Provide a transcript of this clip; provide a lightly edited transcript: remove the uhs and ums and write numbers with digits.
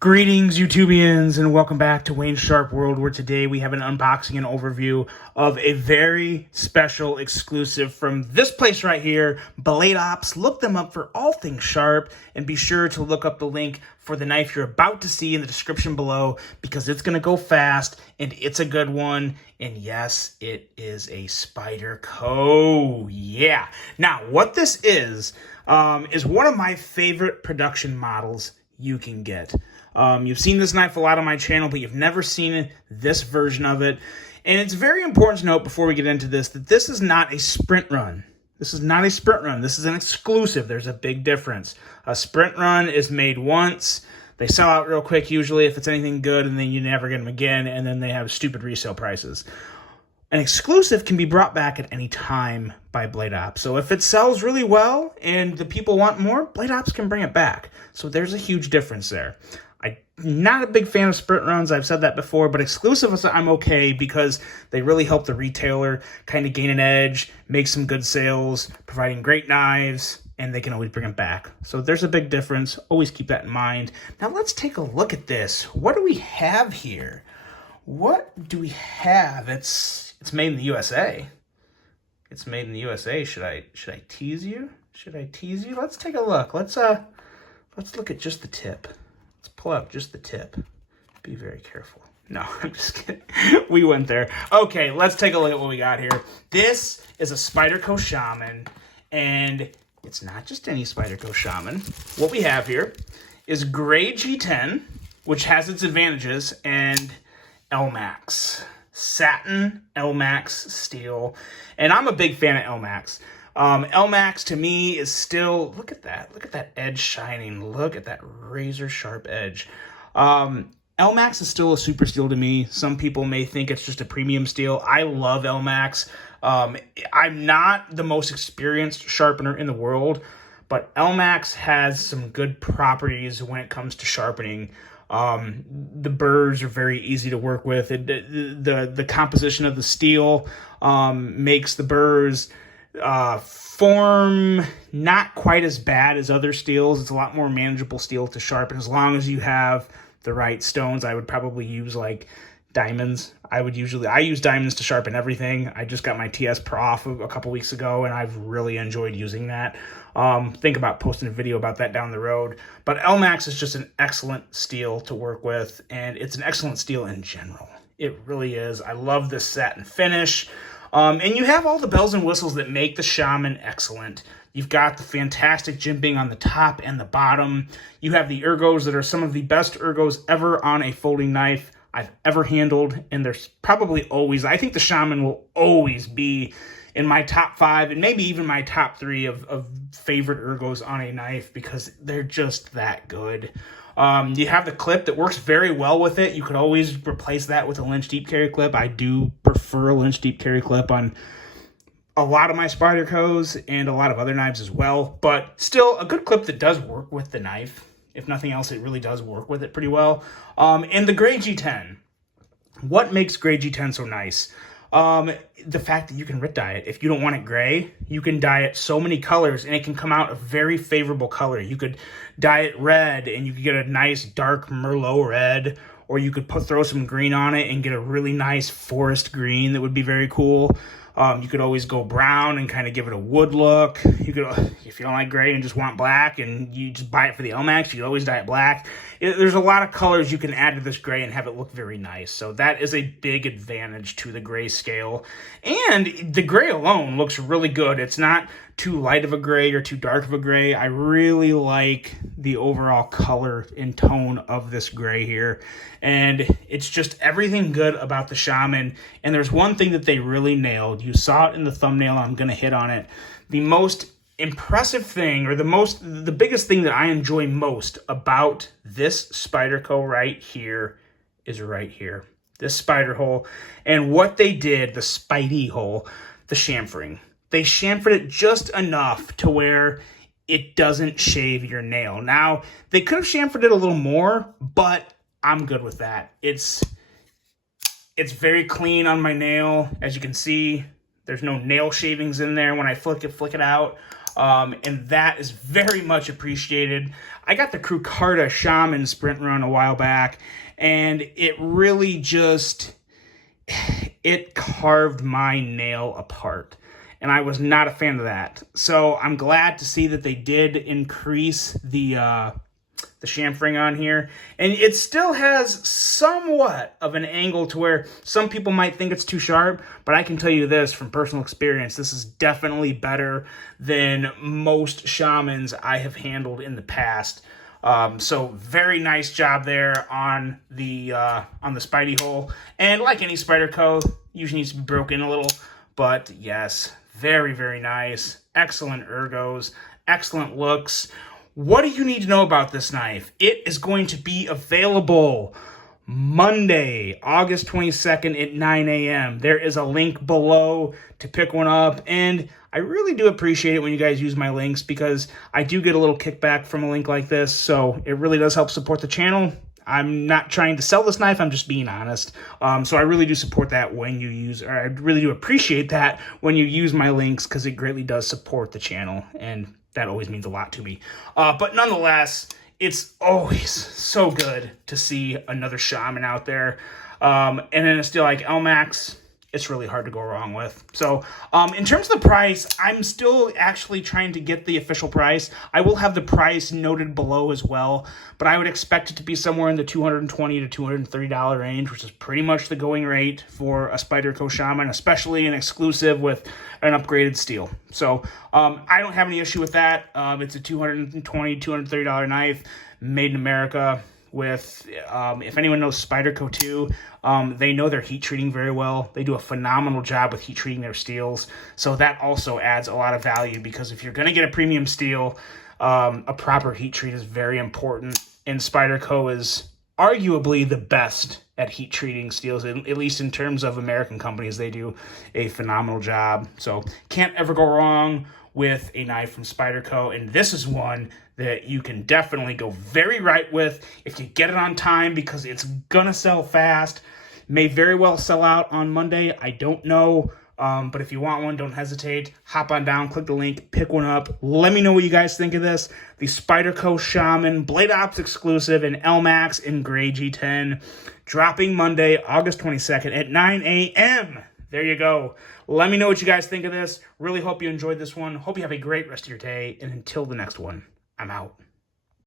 Greetings, YouTubians, and welcome back to Wayne's Sharp World, where today we have an unboxing and overview of a very special exclusive from this place right here, Blade Ops. Look them up for all things sharp, and be sure to look up the link for the knife you're about to see in the description below, because it's going to go fast, and it's a good one, and yes, it is a Spyderco. Yeah. Now, what this is one of my favorite production models you can get. You've seen this knife a lot on my channel, but you've never seen this version of it. And it's very important to note before we get into this that this is not a sprint run. This is not a sprint run. This is an exclusive. There's a big difference. A sprint run is made once. They sell out real quick usually if it's anything good, and then you never get them again, and then they have stupid resale prices. An exclusive can be brought back at any time by Blade Ops. So if it sells really well and the people want more, Blade Ops can bring it back. So there's a huge difference there. I'm not a big fan of sprint runs. I've said that before, but exclusives I'm okay because they really help the retailer kind of gain an edge, make some good sales, providing great knives, and they can always bring them back. So there's a big difference. Always keep that in mind. Now let's take a look at this. What do we have here? What do we have? It's made in the USA. It's made in the USA. Should I tease you? Should I tease you? Let's take a look. Let's look at just the tip. Let's pull up just the tip. Be very careful. No, I'm just kidding. We went there. Okay, let's take a look at what we got here. This is a Spyderco Shaman, and it's not just any Spyderco Shaman. What we have here is gray G10, which has its advantages, and Elmax. Satin Elmax steel. And I'm a big fan of Elmax. Elmax to me is still, look at that edge shining. Look at that razor sharp edge. Elmax is still a super steel to me. Some people may think it's just a premium steel. I love Elmax. I'm not the most experienced sharpener in the world, but Elmax has some good properties when it comes to sharpening. The burrs are very easy to work with. The composition of the steel makes the burrs form not quite as bad as other steels. It's a lot more manageable steel to sharpen as long as you have the right stones. I would probably use like diamonds. I use diamonds to sharpen everything. I just got my TS Prof a couple weeks ago, and I've really enjoyed using that. Think about posting a video about that down the road. But Elmax is just an excellent steel to work with, and it's an excellent steel in general. It really is. I love this satin finish. And you have all the bells and whistles that make the Shaman excellent. You've got the fantastic jimping on the top and the bottom. You have the ergos that are some of the best ergos ever on a folding knife I've ever handled, and there's probably always, I think the Shaman will always be in my top 5 and maybe even my top 3 of favorite ergos on a knife because they're just that good. You have the clip that works very well with it. You could always replace that with a Lynch deep carry clip. I do prefer a Lynch deep carry clip on a lot of my Spydercos and a lot of other knives as well, but still a good clip that does work with the knife. If nothing else, it really does work with it pretty well. And the gray G10. What makes gray G10 so nice? The fact that you can dye it. If you don't want it gray, you can dye it so many colors, and it can come out a very favorable color. You could dye it red, and you could get a nice dark Merlot red, or you could throw some green on it and get a really nice forest green that would be very cool. You could always go brown and kind of give it a wood look. You could, if you don't like gray and just want black and you just buy it for the Elmax, you could always dye it black. There's a lot of colors you can add to this gray and have it look very nice. So that is a big advantage to the gray scale. And the gray alone looks really good. It's not too light of a gray or too dark of a gray. I really like the overall color and tone of this gray here. And it's just everything good about the Shaman. And there's one thing that they really nailed. You saw it in the thumbnail. I'm going to hit on it. The most impressive thing, or the biggest thing that I enjoy most about this Spyderco right here is right here. This spider hole. And what they did, the Spidey hole, the chamfering. They chamfered it just enough to where it doesn't shave your nail. Now, they could have chamfered it a little more, but I'm good with that. It's very clean on my nail. As you can see, there's no nail shavings in there when I flick it out. And that is very much appreciated. I got the Krukarta Shaman sprint run a while back, and it really just, it carved my nail apart. And I was not a fan of that. So I'm glad to see that they did increase the chamfering on here. And it still has somewhat of an angle to where some people might think it's too sharp, but I can tell you this from personal experience, this is definitely better than most Shamans I have handled in the past. So very nice job there on the Spidey hole. And like any Spyderco, usually needs to be broken a little, but yes, very, very nice. Excellent ergos, excellent looks. What do you need to know about this knife? It is going to be available Monday, August 22nd at 9 a.m. There is a link below to pick one up, and I really do appreciate it when you guys use my links because I do get a little kickback from a link like this, so it really does help support the channel. I'm not trying to sell this knife, I'm just being honest. So I really do support that when you use, or I really do appreciate that when you use my links because it greatly does support the channel, and that always means a lot to me. But nonetheless, it's always so good to see another Shaman out there. And in a steel like Elmax, it's really hard to go wrong with. So in terms of the price, I'm still actually trying to get the official price. I will have the price noted below as well, but I would expect it to be somewhere in the $220 to $230 range, which is pretty much the going rate for a Spyderco Shaman, especially an exclusive with an upgraded steel. So I don't have any issue with that. It's a $220, $230 knife made in America. With if anyone knows Spyderco too, they know their heat treating very well. They do a phenomenal job with heat treating their steels, so that also adds a lot of value because if you're going to get a premium steel, a proper heat treat is very important, and Spyderco is arguably the best at heat treating steels, at least in terms of American companies. They do a phenomenal job, so can't ever go wrong with a knife from Spyderco, and this is one that you can definitely go very right with if you get it on time because it's gonna sell fast. May very well sell out on Monday, I don't know, but if you want one, don't hesitate. Hop on down, click the link, pick one up. Let me know what you guys think of this. The Spyderco Shaman Blade Ops exclusive in Elmax in Gray G10, dropping Monday, August 22nd at 9 a.m. There you go. Let me know what you guys think of this. Really hope you enjoyed this one. Hope you have a great rest of your day. And until the next one, I'm out.